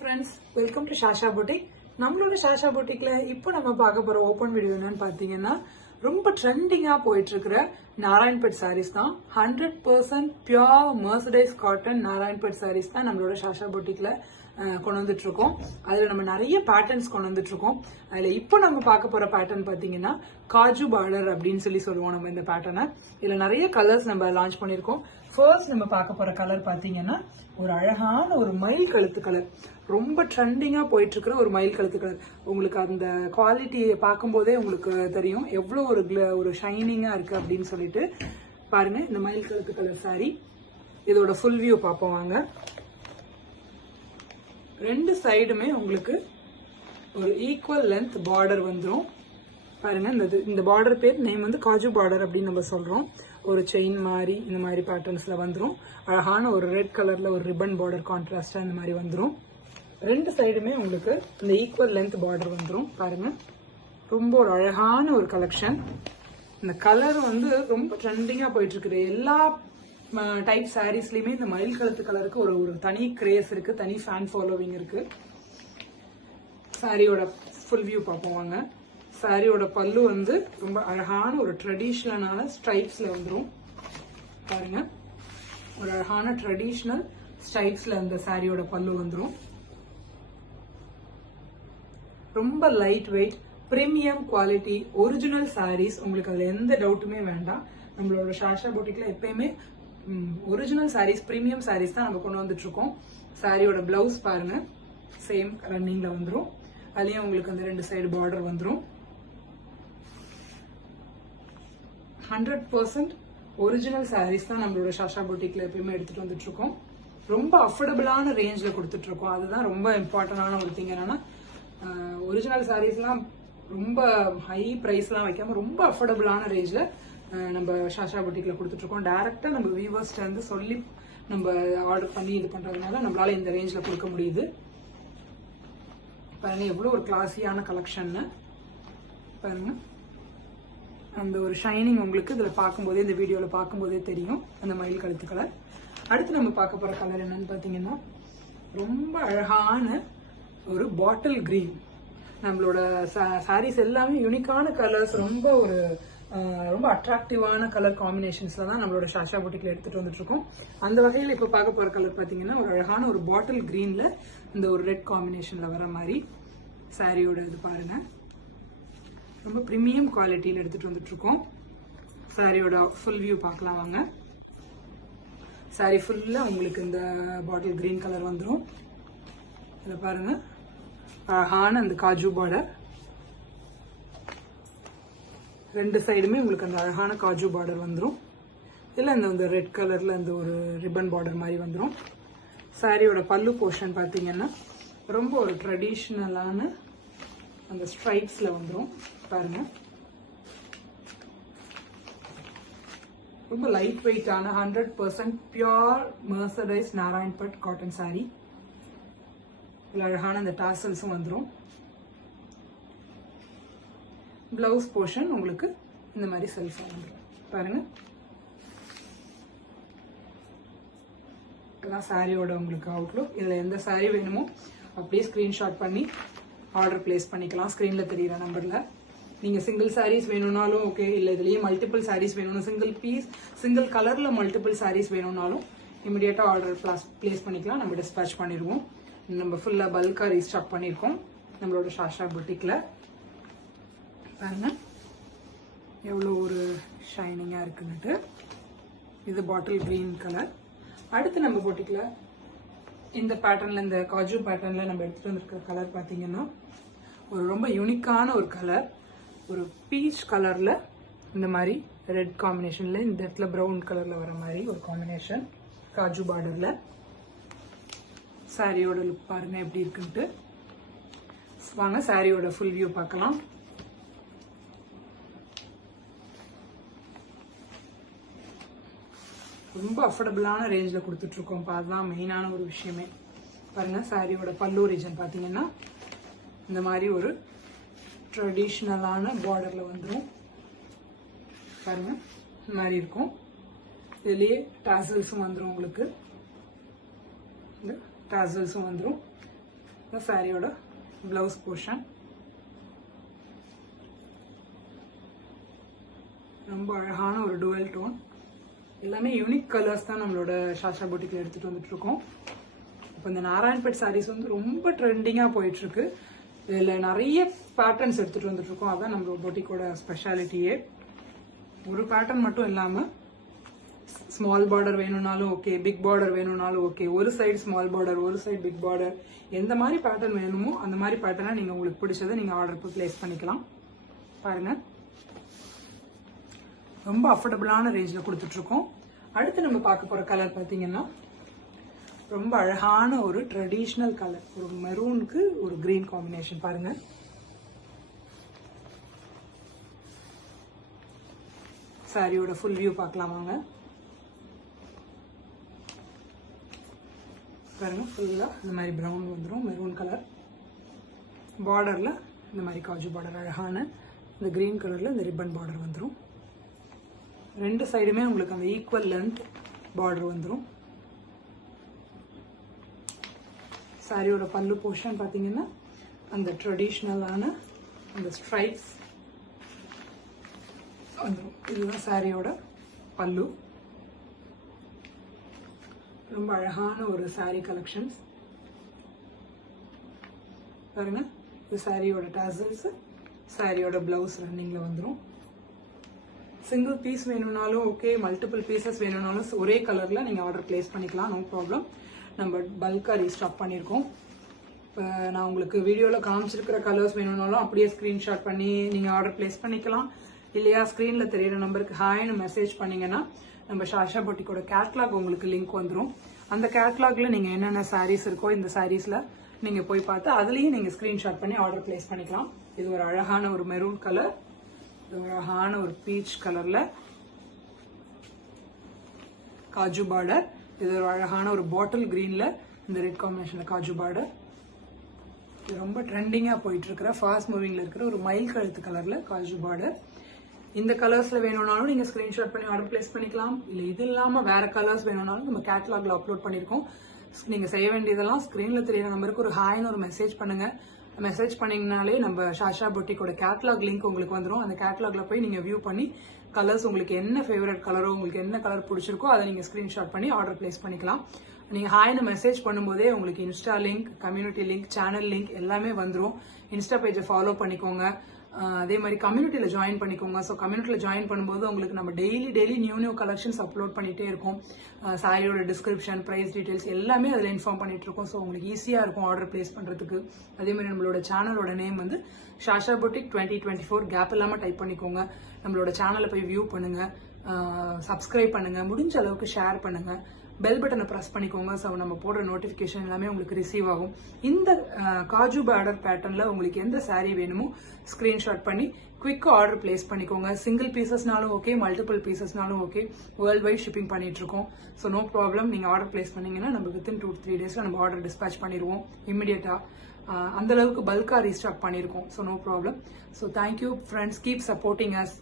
friends, welcome to Shasha Boutique. நம்மளோட ஷாஷா பூட்டிக்ல இப்போ நம்ம பார்க்க போற ஓபன் வீடியோ என்னன்னு பாத்தீங்கன்னா ரொம்ப ட்ரெண்டிங்கா போயிட்டு இருக்கிற நாராயண்பேட் சாரீஸ் தான். 100% பியூர் மர்சடைஸ் காட்டன் நாராயண்பேட் சாரீஸ் தான் நம்மளோட ஷாஷா பூட்டிக்ல கொண்டு வந்துட்டு இருக்கோம். அதுல நம்ம நிறைய பேட்டர்ன்ஸ் கொண்டு வந்துட்டு இருக்கோம். அதுல இப்போ நம்ம பார்க்க போற பேட்டர்ன் பாத்தீங்கன்னா காஜு பார்டர் அப்படின்னு சொல்லுவோம் நம்ம இந்த பேட்டர்னை. இதுல நிறைய கலர்ஸ் நம்ம லான்ச் பண்ணிருக்கோம். ஃபர்ஸ்ட் நம்ம பார்க்க போற கலர் பாத்தீங்கன்னா ஒரு அழகான ஒரு மயில் கழுத்து கலர், ரொம்ப ட்ரெண்டிங்கா போயிட்டு இருக்கிற ஒரு மயில் கழுத்து கலர். உங்களுக்கு அந்த குவாலிட்டியை பார்க்கும்போதே உங்களுக்கு தெரியும் எவ்வளவு ஒரு ஷைனிங்கா இருக்கு அப்படின்னு சொல்லிட்டு. பாருங்க இந்த மயில் கழுத்து கலர் சாரி, இதோட ஃபுல் வியூ பார்ப்போம் வாங்க. ரெண்டு சைடுமே உங்களுக்கு ஒரு ஈக்குவல் லென்த் பார்டர் வந்துடும். பாருங்க இந்த பார்டர் பேர் நேம் வந்து காஜு பார்டர் அப்படின்னு நம்ம சொல்றோம். ஒரு செயின் மாதிரி இந்த மாதிரி பேட்டர்ன்ஸ்ல வந்துடும். அழகான ஒரு ரெட் கலர்ல ஒரு ரிப்பன் பார்டர் கான்ட்ராஸ்டா இந்த மாதிரி வந்துடும். ரெண்டு சைடுமே உங்களுக்கு இந்த ஈக்குவல் லென்த் பார்டர் வந்துடும். பாருங்க ரொம்ப ஒரு அழகான ஒரு கலெக்ஷன். இந்த கலர் வந்து ரொம்ப ட்ரெண்டிங்கா போயிட்டு இருக்குது. எல்லா டைப் சாரீஸ்லயுமே இந்த மயில் கழுத்து கலருக்கு ஒரு தனி கிரேஸ் இருக்கு, தனி ஃபேன் ஃபாலோவிங் இருக்கு. சாரியோட ஃபுல் வியூ பார்ப்போம் வாங்க. சாரியோட பல்லு வந்து ரொம்ப அழகான ஒரு ட்ரெடிஷ்னலான ஸ்ட்ரைப்ஸ்ல வந்துடும். பாருங்க ஒரு அழகான ட்ரெடிஷ்னல் ஸ்ட்ரைப்ஸ்ல அந்த சாரியோட பல்லு வந்துடும். ரொம்ப light weight premium quality original saris. உங்களுக்கு அதுல எந்த டவுட்டுமே வேண்டாம். நம்மளோட ஷாஷா பூட்டிக்ல எப்பயுமே ஒரிஜினல் சாரீஸ், பிரீமியம் சாரீஸ் தான் நம்ம கொண்டு வந்துட்டு இருக்கோம். சாரியோட பிளவுஸ் பாருங்க சேம் ரன்னிங்ல வந்துடும். அதுலயும் உங்களுக்கு அந்த ரெண்டு சைடு பார்டர் வந்துடும். 100% ஒரிஜினல் சாரீஸ் தான் நம்மளோட ஷாஷா பூட்டிக்ல எப்பயுமே எடுத்துட்டு வந்துட்டு இருக்கோம். ரொம்ப அஃபோர்டபுளான ரேஞ்ச்ல கொடுத்துட்டு இருக்கோம். அதுதான் ரொம்ப இம்பார்ட்டன்டான ஒரு திங். என்னன்னா ஒரிஜினல் சாரீஸ்லாம் ரொம்ப ஹை பிரைஸ்லாம் வைக்காம ரொம்ப அஃபோர்டபுளான ரேஞ்ச்ல நம்ம ஷாஷா பூட்டிக்ல கொடுத்துட்டு இருக்கோம். டைரக்டா நம்ம வியூவர்ஸ்ட இருந்து சொல்லி நம்ம ஆர்டர் பண்ணி இது பண்றதுனால நம்மளால இந்த ரேஞ்ச்ல கொடுக்க முடியுது. பாருங்க எவ்வளவு ஒரு கிளாஸியான கலெக்ஷன். பாருங்க அந்த ஒரு ஷைனிங் உங்களுக்கு இதுல பார்க்கும்போதே, இந்த வீடியோல பார்க்கும்போதே தெரியும் அந்த மயில் கழுத்து கலர். அடுத்து நம்ம பார்க்க போற கலர் என்னன்னு பாத்தீங்கன்னா ரொம்ப அழகான ஒரு பாட்டில் கிரீன். நம்மளோட சாரீஸ் எல்லாமே யூனிக்கான கலர்ஸ், ரொம்ப அட்ராக்டிவான கலர் காம்பினேஷன்ஸ்ல தான் நம்மளோட ஷாஷா பூட்டிக்ல எடுத்துட்டு வந்துட்டு இருக்கோம். அந்த வகையில் இப்ப பார்க்க போற கலர் பாத்தீங்கன்னா ஒரு அழகான ஒரு பாட்டில் கிரீன்ல இந்த ஒரு ரெட் காம்பினேஷன்ல வர மாதிரி சாரியோட இது பாருங்க. ரொம்ப பிரீமியம் குவாலிட்டியில எடுத்துட்டு வந்துட்டு இருக்கோம். சாரியோட ஃபுல் வியூ பார்க்கலாம் வாங்க. சாரி ஃபுல்லா உங்களுக்கு இந்த பாட்டில் கிரீன் கலர் வந்துடும். இதுல பாருங்க அழகான அந்த காஜு பார்டர், ரெண்டு சைடுமே உங்களுக்கு அந்த அழகான காஜு பார்டர் வந்துடும். இல்ல இந்த ரெட் கலர்ல இந்த ஒரு ரிப்பன் பார்டர் மாதிரி வந்துடும். சாரியோட பல்லு போர்ஷன் பாத்தீங்கன்னா ரொம்ப ஒரு ட்ரெடிஷ்னலான அந்த ஸ்ட்ரைப்ஸ்ல வந்துடும். பாருங்க ரொம்ப லைட் வெயிட்டான 100% பியூர் மர்சடைஸ் நாராயண்பேட் காட்டன் சாரி. இதுல அழகான அந்த டாசல்ஸும் வந்துடும். பிளவுஸ் போர்ஷன் உங்களுக்கு இந்த மாதிரி செல்ஃபா வந்துடும். பாருங்க இதெல்லாம் சாரியோட உங்களுக்கு அவுட்லுக். இதுல எந்த சாரி வேணுமோ அப்படியே ஸ்கிரீன்ஷாட் பண்ணி ஆர்டர் பிளேஸ் பண்ணிக்கலாம். ஸ்கிரீன்ல தெரியுற நம்பர்ல. நீங்க சிங்கிள் சாரீஸ் வேணும்னாலும் ஓகே, இல்ல இதுலயே மல்டிபிள் சாரீஸ் வேணும்னு, சிங்கிள் பீஸ் சிங்கிள் கலர்ல மல்டிபிள் சாரீஸ் வேணும்னாலும் இமிடியேட்டா ஆர்டர் பிளேஸ் பண்ணிக்கலாம். நம்ம டிஸ்பேச் பண்ணிடுவோம். நம்ம ஃபுல்லா பல்கா ரீஸ்டாக் பண்ணிருக்கோம் நம்மளோட ஷாஷா பூட்டிக்ல. பாருங்க எவ்வளவு ஒரு ஷைனிங்கா இருக்குன்னுட்டு. இது பாட்டில் கிரீன் கலர். அடுத்து நம்ம பூட்டிக்ல இந்த பேட்டர்ன்ல, இந்த காஜு பேட்டர்ன்ல நம்ம எடுத்துட்டு வந்திருக்கிற கலர் பாத்தீங்கன்னா ஒரு ரொம்ப யூனிக்கான ஒரு கலர். ஒரு பீச் கலர்ல இந்த மாதிரி ரெட் காம்பினேஷன்ல, இந்த இடத்துல பிரவுன் கலர்ல வர மாதிரி ஒரு காம்பினேஷன் காஜு பார்டர்ல. சாரியோட லுக் பாருங்க எப்படி இருக்குன்ட்டு. வாங்க சாரியோட ஃபுல் வியூ பார்க்கலாம். ரொம்ப அஃபோர்டபுளான ரேஞ்சில் கொடுத்துட்டு இருக்கோம். அதுதான் மெயினான ஒரு விஷயமே. பாருங்க சாரியோட பல்லு ரீஜன் பாத்தீங்கன்னா இந்த மாதிரி ஒரு ட்ரெடிஷ்னலான பார்டர்ல வந்துடும். பாருங்க இந்த மாதிரி இருக்கும். இதுலயே டாசல்ஸும் வந்துடும். உங்களுக்கு டாசல்ஸும் வந்துடும். இந்த சாரியோட பிளவுஸ் போர்ஷன். ரொம்ப அழகான ஒரு டுவல் டோன். எல்லாமே யூனிக் கலர்ஸ் தான் நம்மளோட சாஷா பொட்டிக்ல எடுத்துட்டு வந்துட்டு இருக்கோம். இப்போ இந்த நாராயண்பேட் சாரீஸ் வந்து ரொம்ப ட்ரெண்டிங்கா போயிட்டு இருக்கு. இதுல நிறைய பேட்டர்ன்ஸ் எடுத்துட்டு வந்துட்டு இருக்கோம். அதான் நம்மளோட பொட்டிக்கோட ஸ்பெஷாலிட்டியே. ஒரு பேட்டர்ன் மட்டும் இல்லாம ஸ்மால் பார்டர் வேணும்னாலும் ஓகே, பிக் பார்டர் வேணும்னாலும் ஓகே, ஒரு சைடு ஸ்மால் பார்டர் ஒரு சைடு பிக் பார்டர், எந்த மாதிரி பேட்டர்ன் வேணுமோ அந்த மாதிரி பேட்டர்னா நீங்க உங்களுக்கு பிடிச்சதை நீங்க ஆர்டர் பிளேஸ் பண்ணிக்கலாம். பாருங்க, ரொம்ப அஃபோர்டபுளான ரேஞ்சில் கொடுத்துட்டு இருக்கோம். அடுத்து நம்ம பார்க்க போற கலர் பார்த்தீங்கன்னா ரொம்ப அழகான ஒரு ட்ரெடிஷ்னல் கலர், ஒரு மெரூனுக்கு ஒரு கிரீன் காம்பினேஷன். பாருங்க, சாரியோட ஃபுல் வியூ பார்க்கலாம் வாங்க. பாருங்க, ஃபுல்லா இந்த மாதிரி ப்ரௌன் வந்துடும், மெரூன் கலர். பார்டர்ல இந்த மாதிரி காஜு பார்டர், அழகான இந்த கிரீன் கலர்ல இந்த ரிப்பன் பார்டர் வந்துடும். ரெண்டு சைடுமே உங்களுக்கு அந்த ஈக்குவல் லென்த் பார்டர் வந்துடும். சாரியோட பல்லு போர்ஷன் பார்த்தீங்கன்னா அந்த ட்ரெடிஷ்னலான அந்த ஸ்ட்ரைப்ஸ் வந்துடும். இதுதான் சாரியோட பல்லு. ரொம்ப அழகான ஒரு சாரி கலெக்ஷன்ஸ். பாருங்க, இது சாரியோட டாசல்ஸ், சாரியோட பிளவுஸ் ரன்னிங்ல வந்துடும். சிங்கிள் பீஸ் வேணும்னாலும் ஓகே, மல்டிபிள் பீசஸ் வேணும்னாலும் ஒரே கலர்ல நீங்க ஆர்டர் பிளேஸ் பண்ணிக்கலாம், நோ ப்ராப்ளம். நம்ம பல்கா ரீஸ்டாக் பண்ணியிருக்கோம். இப்போ நான் உங்களுக்கு வீடியோவில் காமிச்சிருக்கிற கலர்ஸ் வேணும்னாலும் அப்படியே ஸ்க்ரீன்ஷாட் பண்ணி நீங்கள் ஆர்டர் பிளேஸ் பண்ணிக்கலாம். இல்லையா, ஸ்க்ரீனில் தெரியிற நம்பருக்கு ஹாய்னு மெசேஜ் பண்ணீங்கன்னா நம்ம சாஷா பொட்டிக்கோட கேட்லாக் உங்களுக்கு லிங்க் வந்துடும். அந்த கேட்லாக்ல நீங்கள் என்னென்ன சாரீஸ் இருக்கோ இந்த சாரீஸில் நீங்கள் போய் பார்த்து அதுலேயும் நீங்கள் ஸ்க்ரீன்ஷாட் பண்ணி ஆர்டர் பிளேஸ் பண்ணிக்கலாம். இது ஒரு அழகான ஒரு மெரூன் கலர், இது ஒரு அழகான ஒரு பீச் கலரில் காஜு பார்டர், இது ஒரு அழகான ஒரு பாட்டில் கிரீன்ல இந்த ரெட் காம்பினேஷன்ல காஜு பார்டர். இது ரொம்ப ட்ரெண்டிங்கா போயிட்டு இருக்கிற ஃபாஸ்ட் மூவிங்ல இருக்கிற ஒரு மயில் கழுத்து கலர்ல காஜு பார்டர். இந்த கலர்ஸ்ல வேணும்னாலும் நீங்க ஸ்கிரீன்ஷாட் பண்ணி ஆர்டர் பிளேஸ் பண்ணிக்கலாம். இல்ல இது இல்லாம வேற கலர்ஸ் வேணும்னாலும் நம்ம கேட்டலாக்ல அப்லோட் பண்ணிருக்கோம். நீங்க செய்ய வேண்டியதெல்லாம் ஸ்கிரீன்ல தெரியுற நம்பருக்கு ஒரு ஹாய்னு ஒரு மெசேஜ் பண்ணுங்க. மெசேஜ் பண்ணீங்கனாலே நம்ம சாஷா பொட்டிக்கோட கேட்டலாக் லிங்க் உங்களுக்கு வந்துடும். அந்த கேட்டலாக்ல போய் நீங்க வியூ பண்ணி கலர்ஸ் உங்களுக்கு என்ன ஃபேவரட் கலரோ, உங்களுக்கு என்ன கலர் பிடிச்சிருக்கோ அதை நீங்க ஸ்கிரீன்ஷாட் பண்ணி ஆர்டர் பிளேஸ் பண்ணிக்கலாம். நீங்க ஹாய்னு மெசேஜ் பண்ணும்போதே உங்களுக்கு Insta link, community link, channel link எல்லாமே வந்துடும். இன்ஸ்டா பேஜை ஃபாலோ பண்ணிக்கோங்க. அதே மாதிரி கம்யூனிட்டியில ஜாயின் பண்ணிக்கோங்க. ஸோ கம்யூனிட்டியில ஜாயின் பண்ணும்போது உங்களுக்கு நம்ம டெய்லி நியூ கலெக்ஷன்ஸ் அப்லோட் பண்ணிட்டே இருக்கோம். சாரியோட டிஸ்கிரிப்ஷன், பிரைஸ் டீடைல்ஸ் எல்லாமே அதில் இன்ஃபார்ம் பண்ணிட்டு இருக்கோம். ஸோ உங்களுக்கு ஈஸியா இருக்கும் ஆர்டர் பிளேஸ் பண்றதுக்கு. அதே மாதிரி நம்மளோட சேனலோட நேம் வந்து சாஷா பொட்டிக் 2024. கேப் இல்லாம டைப் பண்ணிக்கோங்க. நம்மளோட சேனலை போய் வியூ பண்ணுங்க, சப்ஸ்கிரைப் பண்ணுங்க, முடிஞ்ச அளவுக்கு ஷேர் பண்ணுங்க, பெல் பட்டனை ப்ரெஸ் பண்ணிக்கோங்க. ஸோ நம்ம போடுற நோட்டிஃபிகேஷன் எல்லாமே உங்களுக்கு ரிசீவ் ஆகும். இந்த காஜு பார்டர் பேட்டர்ன்ல உங்களுக்கு எந்த சாரீ வேணுமோ ஸ்கிரீன்ஷாட் பண்ணி குவிக்காக ஆர்டர் பிளேஸ் பண்ணிக்கோங்க. சிங்கிள் பீசஸ்னாலும் ஓகே, மல்டிபிள் பீசஸ்னாலும் ஓகே, வேர்ல்ட் வைட் ஷிப்பிங் பண்ணிட்டு இருக்கோம். So no problem. நீங்க ஆர்டர் பிளேஸ் பண்ணீங்கன்னா நம்ம வித்தின் 2-3 டேஸ்ல நம்ம ஆர்டர் டிஸ்பேச் பண்ணிடுவோம் இமிடியேட்டா. அந்த அளவுக்கு பல்கா ரீஸ்டாக் பண்ணியிருக்கோம். So no problem. So thank you friends, keep supporting as.